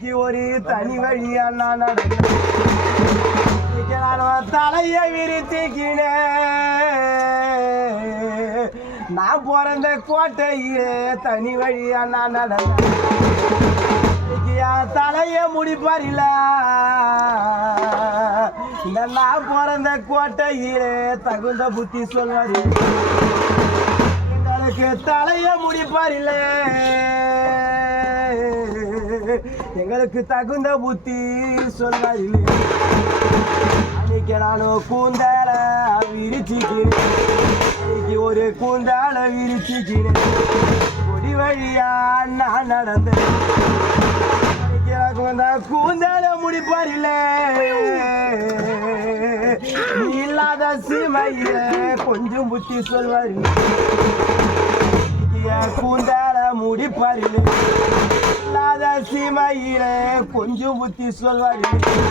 ஒரு தனி வழியா நான் தலைய விரித்திக்கினே நான் பிறந்த கோட்டையே தனி வழியா நான் தலைய முடிப்பாரில இந்த நான் பிறந்த கோட்டையிலே தகுந்த புத்தி சொல்வாரு எங்களுக்கு தலைய முடிப்பாரில்ல எங்களுக்கு தகுந்த புத்தி சொல்வாரில்லை அன்னைக்கு நானும் கூந்தால விரிச்சிக்கிறேன் அன்னைக்கு ஒரு கூந்தால விரிச்சிக்கிறேன் கொடி வழியா நான் நடந்தேன் எனக்கு வந்த கூந்தால முடிப்பாரில்ல நீ இல்லாத சீமையில கொஞ்சம் புத்தி சொல்வாரு கூந்தால முடிப்பாரில்ல இல்லாத சீமையில கொஞ்சம் புத்தி சொல்வாரு